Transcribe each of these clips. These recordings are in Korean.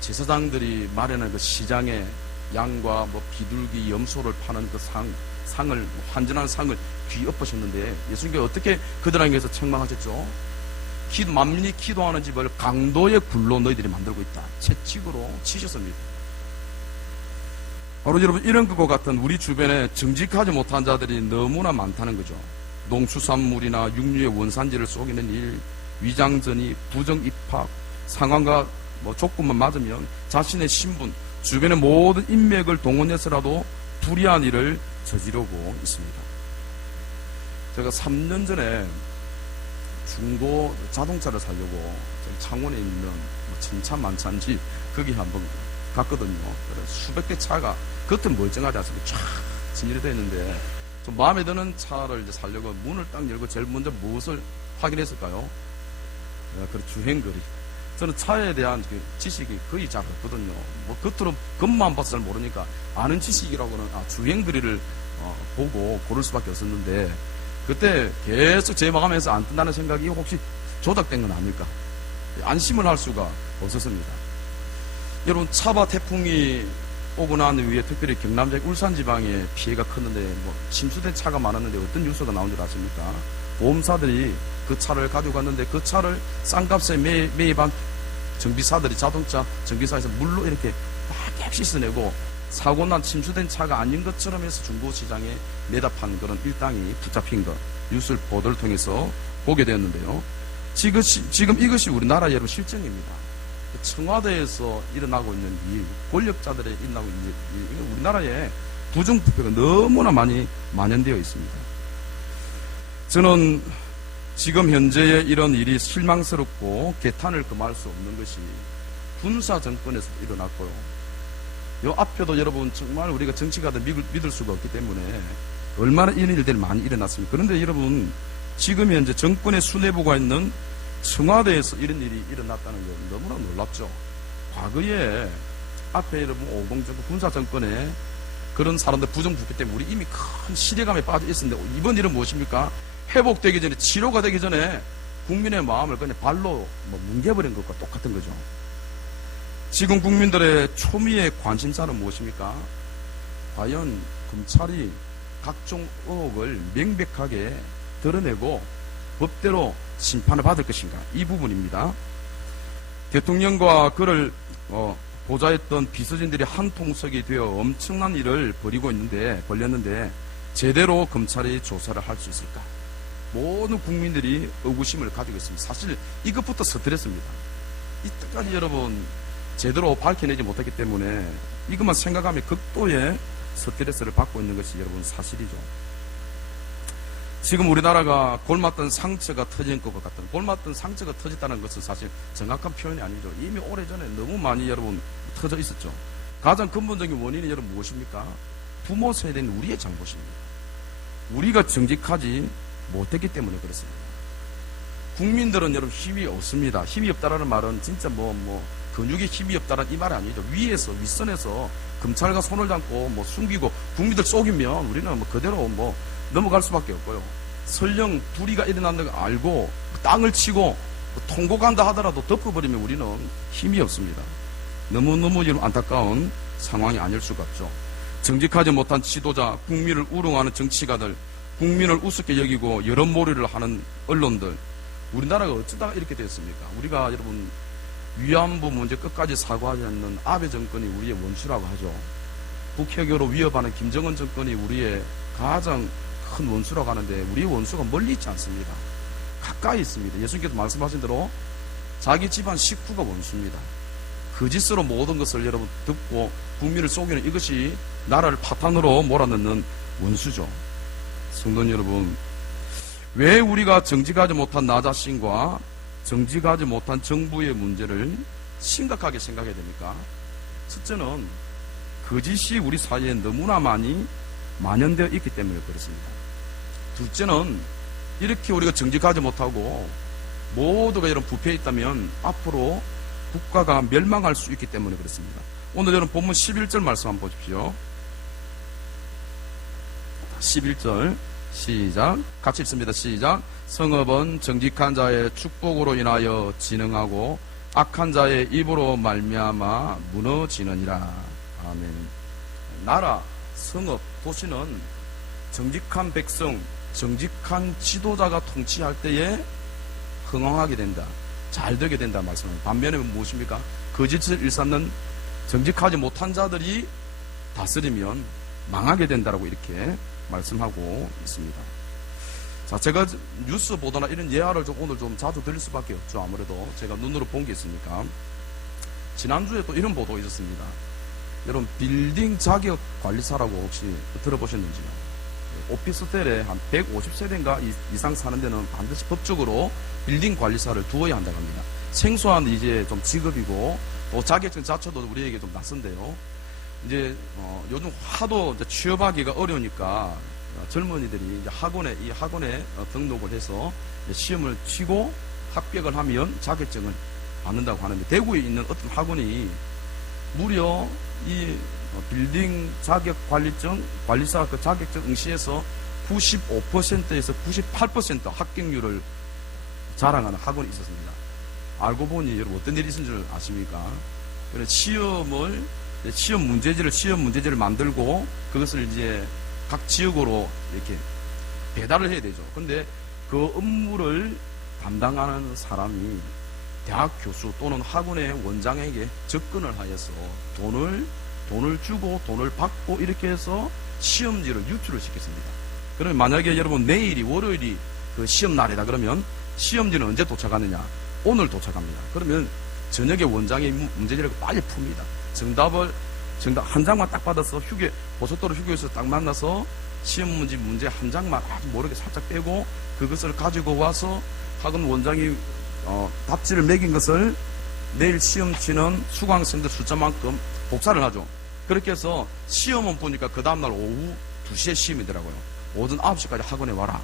제사장들이 마련한 그 시장에 양과 뭐 비둘기, 염소를 파는 그 상, 상을 환전한 상을 귀엎으셨는데 예수님께서 어떻게 그들에게서 책망하셨죠? 기도, 만민이 기도하는 집을 강도의 굴로 너희들이 만들고 있다. 채찍으로 치셨습니다. 바로 여러분 이런 것과 같은 우리 주변에 정직하지 못한 자들이 너무나 많다는 거죠. 농수산물이나 육류의 원산지를 속이는 일, 위장전이, 부정 입학, 상황과 뭐 조건만 맞으면 자신의 신분, 주변의 모든 인맥을 동원해서라도 불의한 일을 저지르고 있습니다. 제가 3년 전에 중고 자동차를 사려고 창원에 있는 뭐 천차만차인지 거기 한번 갔거든요. 수백 대 차가 겉은 멀쩡하지 않습니까? 쫙 진열되어 있는데 좀 마음에 드는 차를 이제 사려고 문을 딱 열고 제일 먼저 무엇을 확인했을까요? 네, 그 주행거리. 저는 차에 대한 그 지식이 거의 잘 없거든요. 뭐 겉으로 겉만 봐서 잘 모르니까 아는 지식이라고는 아, 주행거리를 어, 보고 고를 수밖에 없었는데 그때 계속 제 마음에서 안 뜬다는 생각이 혹시 조작된 건 아닐까? 안심을 할 수가 없었습니다. 여러분 차바 태풍이 오고 난 후에 특별히 경남 지역 울산 지방에 피해가 컸는데 뭐 침수된 차가 많았는데 어떤 뉴스가 나온 줄 아십니까? 보험사들이 그 차를 가지고 갔는데 그 차를 싼값에 매, 매입한 정비사들이 자동차 정비사에서 물로 이렇게 막 씻어내고 사고 난 침수된 차가 아닌 것처럼 해서 중고시장에 판 그런 일당이 붙잡힌 것 뉴스를 보도를 통해서 보게 되었는데요. 지금, 지금 이것이 우리나라 여러분 실정입니다. 청와대에서 일어나고 있는 일, 권력자들의 일어나고 있는 일, 우리나라에 부정부패가 너무나 많이 만연되어 있습니다. 저는 지금 현재의 이런 일이 실망스럽고 개탄을 금할 수 없는 것이 군사 정권에서 일어났고요. 요 앞에도 여러분 정말 우리가 정치가들 믿을, 수가 없기 때문에 얼마나 이런 일들이 많이 일어났습니까? 그런데 여러분 지금 현재 정권의 수뇌부가 있는 청와대에서 이런 일이 일어났다는 건 너무나 놀랍죠. 과거에 앞에 여러분 오공정부 군사 정권에 그런 사람들 부정부패 때문에 우리 이미 큰 시대감에 빠져 있었는데 이번 일은 무엇입니까? 회복되기 전에 치료가 되기 전에 국민의 마음을 그냥 발로 뭐 뭉개버린 것과 똑같은 거죠. 지금 국민들의 초미의 관심사는 무엇입니까? 과연 검찰이 각종 의혹을 명백하게 드러내고 법대로 심판을 받을 것인가? 이 부분입니다. 대통령과 그를 어, 보좌했던 비서진들이 한 통속이 되어 엄청난 일을 벌이고 있는데 벌렸는데 제대로 검찰이 조사를 할 수 있을까? 모든 국민들이 의구심을 가지고 있습니다. 사실 이것부터 서투렸습니다. 이때까지 여러분 제대로 밝혀내지 못했기 때문에 이것만 생각하면 극도의 스트레스를 받고 있는 것이 여러분 사실이죠. 지금 우리나라가 골맞던 상처가 터진 것과 같은 골맞던 상처가 터졌다는 것은 사실 정확한 표현이 아니죠. 이미 오래전에 너무 많이 여러분 터져 있었죠. 가장 근본적인 원인이 여러분 무엇입니까? 부모 세대는 우리의 잘못입니다. 우리가 정직하지 못했기 때문에 그렇습니다. 국민들은 여러분 힘이 없습니다. 힘이 없다라는 말은 진짜 뭐, 뭐, 근육에 힘이 없다는 이 말이 아니죠. 위에서, 윗선에서 검찰과 손을 잡고 뭐 숨기고 국민들 속이면 우리는 뭐 그대로 뭐 넘어갈 수밖에 없고요. 설령 불의가 일어난다는 걸 알고 땅을 치고 통곡한다 하더라도 덮어버리면 우리는 힘이 없습니다. 너무너무 여러분 안타까운 상황이 아닐 수가 없죠. 정직하지 못한 지도자, 국민을 우롱하는 정치가들, 국민을 우습게 여기고 여론몰이를 하는 언론들, 우리나라가 어쩌다가 이렇게 됐습니까? 우리가 여러분 위안부 문제 끝까지 사과하지 않는 아베 정권이 우리의 원수라고 하죠. 북핵으로 위협하는 김정은 정권이 우리의 가장 큰 원수라고 하는데 우리의 원수가 멀리 있지 않습니다. 가까이 있습니다. 예수님께서 말씀하신 대로 자기 집안 식구가 원수입니다. 그 짓으로 모든 것을 여러분 듣고 국민을 속이는 이것이 나라를 파탄으로 몰아넣는 원수죠. 성도 여러분, 왜 우리가 정직하지 못한 나 자신과 정직하지 못한 정부의 문제를 심각하게 생각해야 됩니까? 첫째는 거짓이 우리 사회에 너무나 많이 만연되어 있기 때문에 그렇습니다. 둘째는 이렇게 우리가 정직하지 못하고 모두가 이런 부패해 있다면 앞으로 국가가 멸망할 수 있기 때문에 그렇습니다. 오늘 여러분 본문 11절 말씀 한번 보십시오. 11절 시작 같이 읽습니다. 시작 성읍은 정직한 자의 축복으로 인하여 진흥하고 악한 자의 입으로 말미암아 무너지느니라. 아멘. 나라, 성읍, 도시는 정직한 백성, 정직한 지도자가 통치할 때에 흥황하게 된다. 잘 되게 된다 말씀을. 반면에 무엇입니까? 거짓을 일삼는 정직하지 못한 자들이 다스리면 망하게 된다라고 이렇게 말씀하고 있습니다. 자, 제가 뉴스 보도나 이런 예화를 좀 오늘 좀 자주 드릴 수밖에 없죠. 아무래도 제가 눈으로 본 게 있으니까. 지난주에 또 이런 보도 있었습니다. 여러분, 빌딩 자격 관리사라고 혹시 들어보셨는지요? 오피스텔에 한 150세대인가 이상 사는 데는 반드시 법적으로 빌딩 관리사를 두어야 한다고 합니다. 생소한 이제 좀 직업이고, 또 자격증 자체도 우리에게 좀 낯선데요. 이제, 어, 요즘 하도 이제 취업하기가 어려우니까 어, 젊은이들이 이제 학원에, 이 학원에 어, 등록을 해서 시험을 치고 합격을 하면 자격증을 받는다고 하는데, 대구에 있는 어떤 학원이 무려 이 어, 빌딩 자격 관리증, 관리사 그 자격증 응시에서 95%에서 98% 합격률을 자랑하는 학원이 있었습니다. 알고 보니 여러분 어떤 일이 있은 줄 아십니까? 그래 시험을 시험 문제지를 시험 문제지를 만들고 그것을 이제 각 지역으로 이렇게 배달을 해야 되죠. 근데 그 업무를 담당하는 사람이 대학 교수 또는 학원의 원장에게 접근을 하여서 돈을 돈을 주고 돈을 받고 이렇게 해서 시험지를 유출을 시켰습니다. 그러면 만약에 여러분 내일이 월요일이 그 시험 날이다 그러면 시험지는 언제 도착하느냐? 오늘 도착합니다. 그러면 저녁에 원장이 문- 문제지를 빨리 풉니다. 정답을 정답 한 장만 딱 받아서 휴게 고속도로 휴게소에서 딱 만나서 시험 문제 문제 한 장만 아주 모르게 살짝 빼고 그것을 가지고 와서 학원 원장이 어, 답지를 매긴 것을 내일 시험 치는 수강생들 숫자만큼 복사를 하죠. 그렇게 해서 시험은 보니까 그 다음날 오후 2시에 시험이더라고요. 오전 9시까지 학원에 와라.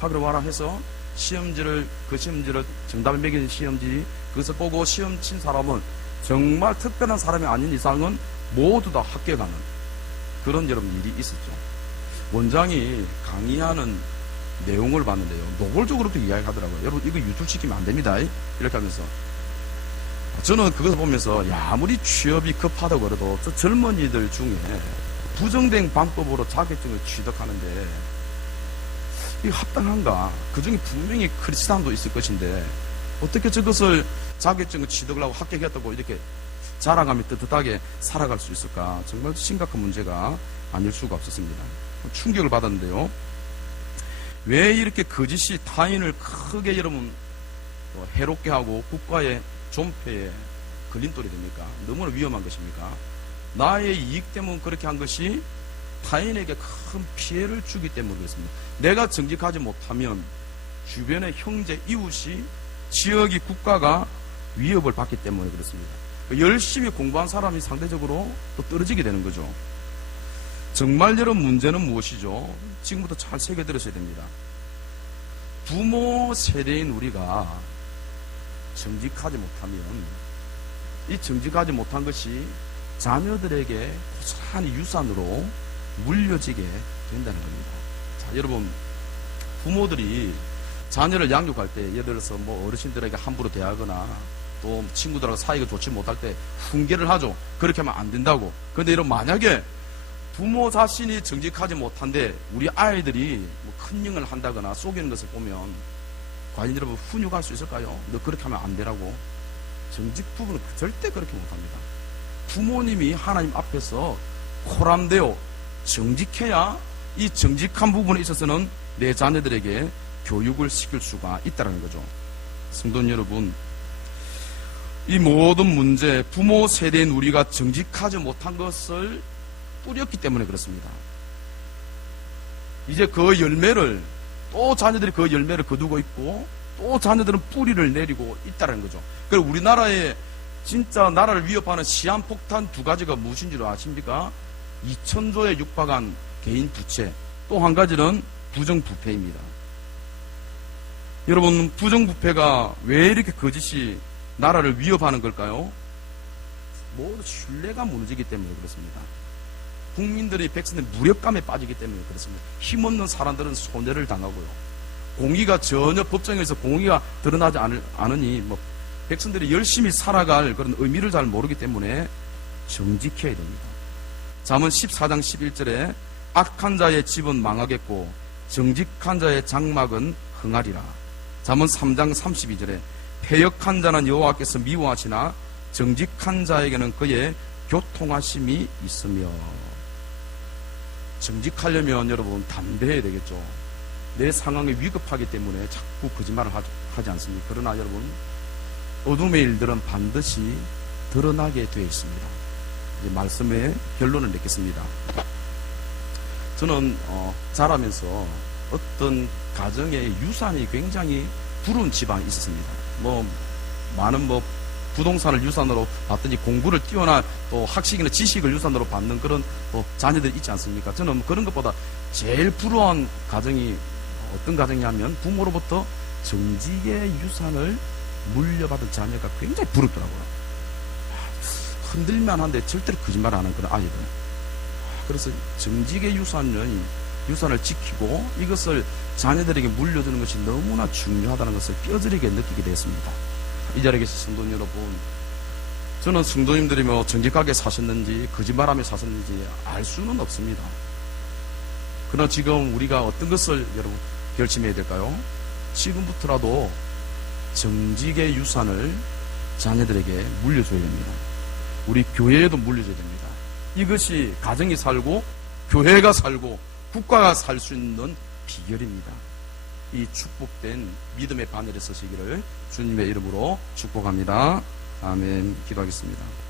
학원에 와라 해서 시험지를, 그 시험지를 정답을 매긴 시험지, 그것을 보고 시험 친 사람은 정말 특별한 사람이 아닌 이상은 모두 다 합격하는 그런 여러분 일이 있었죠. 원장이 강의하는 내용을 봤는데요. 노골적으로 또 이야기하더라고요. 여러분, 이거 유출시키면 안 됩니다. 이렇게 하면서. 저는 그것을 보면서, 야, 아무리 취업이 급하다고 그래도 저 젊은이들 중에 부정된 방법으로 자격증을 취득하는데, 이게 합당한가? 그 중에 분명히 크리스찬도 있을 것인데, 어떻게 저것을 자격증을 취득을 하고 합격했다고 이렇게 자랑하며 뜨뜻하게 살아갈 수 있을까? 정말 심각한 문제가 아닐 수가 없었습니다. 충격을 받았는데요. 왜 이렇게 거짓이 타인을 크게 여러분 또 해롭게 하고 국가의 존폐에 걸림돌이 됩니까? 너무나 위험한 것입니까? 나의 이익 때문에 그렇게 한 것이 타인에게 큰 피해를 주기 때문에 그렇습니다. 내가 정직하지 못하면 주변의 형제, 이웃이 지역이 국가가 위협을 받기 때문에 그렇습니다. 열심히 공부한 사람이 상대적으로 또 떨어지게 되는 거죠. 정말 여러분 문제는 무엇이죠? 지금부터 잘 새겨들으셔야 됩니다. 부모 세대인 우리가 정직하지 못하면 이 정직하지 못한 것이 자녀들에게 고스란히 유산으로 물려지게 된다는 겁니다. 자, 여러분 부모들이 자녀를 양육할 때 예를 들어서 뭐 어르신들에게 함부로 대하거나 또 친구들하고 사이가 좋지 못할 때 훈계를 하죠. 그렇게 하면 안 된다고. 그런데 이런 만약에 부모 자신이 정직하지 못한데 우리 아이들이 뭐 큰 일을 한다거나 속이는 것을 보면 과연 여러분 훈육할 수 있을까요? 너 그렇게 하면 안 되라고. 정직 부부는 절대 그렇게 못합니다. 부모님이 하나님 앞에서 코람되어 정직해야 이 정직한 부분에 있어서는 내 자녀들에게 교육을 시킬 수가 있다는 거죠. 성도 여러분, 이 모든 문제, 부모 세대인 우리가 정직하지 못한 것을 뿌렸기 때문에 그렇습니다. 이제 그 열매를 또 자녀들이 그 열매를 거두고 있고 또 자녀들은 뿌리를 내리고 있다는 거죠. 그리고 우리나라에 진짜 나라를 위협하는 시한폭탄 두 가지가 무엇인 줄 아십니까? 2천조에 육박한 개인 부채 또 한 가지는 부정부패입니다. 여러분 부정부패가 왜 이렇게 거짓이 나라를 위협하는 걸까요? 모두 신뢰가 무너지기 때문에 그렇습니다. 국민들이 백성들 무력감에 빠지기 때문에 그렇습니다. 힘없는 사람들은 손해를 당하고요. 공의가 전혀 법정에서 공의가 드러나지 않을, 않으니 뭐 백성들이 열심히 살아갈 그런 의미를 잘 모르기 때문에 정직해야 됩니다. 잠언 14장 11절에 악한 자의 집은 망하겠고 정직한 자의 장막은 흥하리라. 잠언 3장 32절에 패역한 자는 여호와께서 미워하시나 정직한 자에게는 그의 교통하심이 있으며 정직하려면 여러분 담대해야 되겠죠. 내 상황이 위급하기 때문에 자꾸 거짓말을 하- 하지 않습니까? 그러나 여러분 어둠의 일들은 반드시 드러나게 되어 있습니다. 이제 말씀의 결론을 맺겠습니다. 저는 어, 자라면서 어떤 가정의 유산이 굉장히 부러운 집안이 있었습니다. 뭐 많은 뭐 부동산을 유산으로 받든지 공부를 뛰어난 또 학식이나 지식을 유산으로 받는 그런 뭐 자녀들이 있지 않습니까? 저는 그런 것보다 제일 부러운 가정이 어떤 가정이냐면 부모로부터 정직의 유산을 물려받은 자녀가 굉장히 부럽더라고요. 흔들만 한데 절대로 거짓말 안 하는 그런 아이들. 그래서 정직의 유산은 유산을 지키고 이것을 자녀들에게 물려주는 것이 너무나 중요하다는 것을 뼈저리게 느끼게 됐습니다. 이 자리에 계신 성도님 여러분, 저는 성도님들이 뭐 정직하게 사셨는지 거짓말하며 사셨는지 알 수는 없습니다. 그러나 지금 우리가 어떤 것을 여러분 결심해야 될까요? 지금부터라도 정직의 유산을 자녀들에게 물려줘야 됩니다. 우리 교회에도 물려줘야 됩니다. 이것이 가정이 살고 교회가 살고 국가가 살 수 있는 비결입니다. 이 축복된 믿음의 바늘에 서시기를 주님의 이름으로 축복합니다. 아멘. 기도하겠습니다.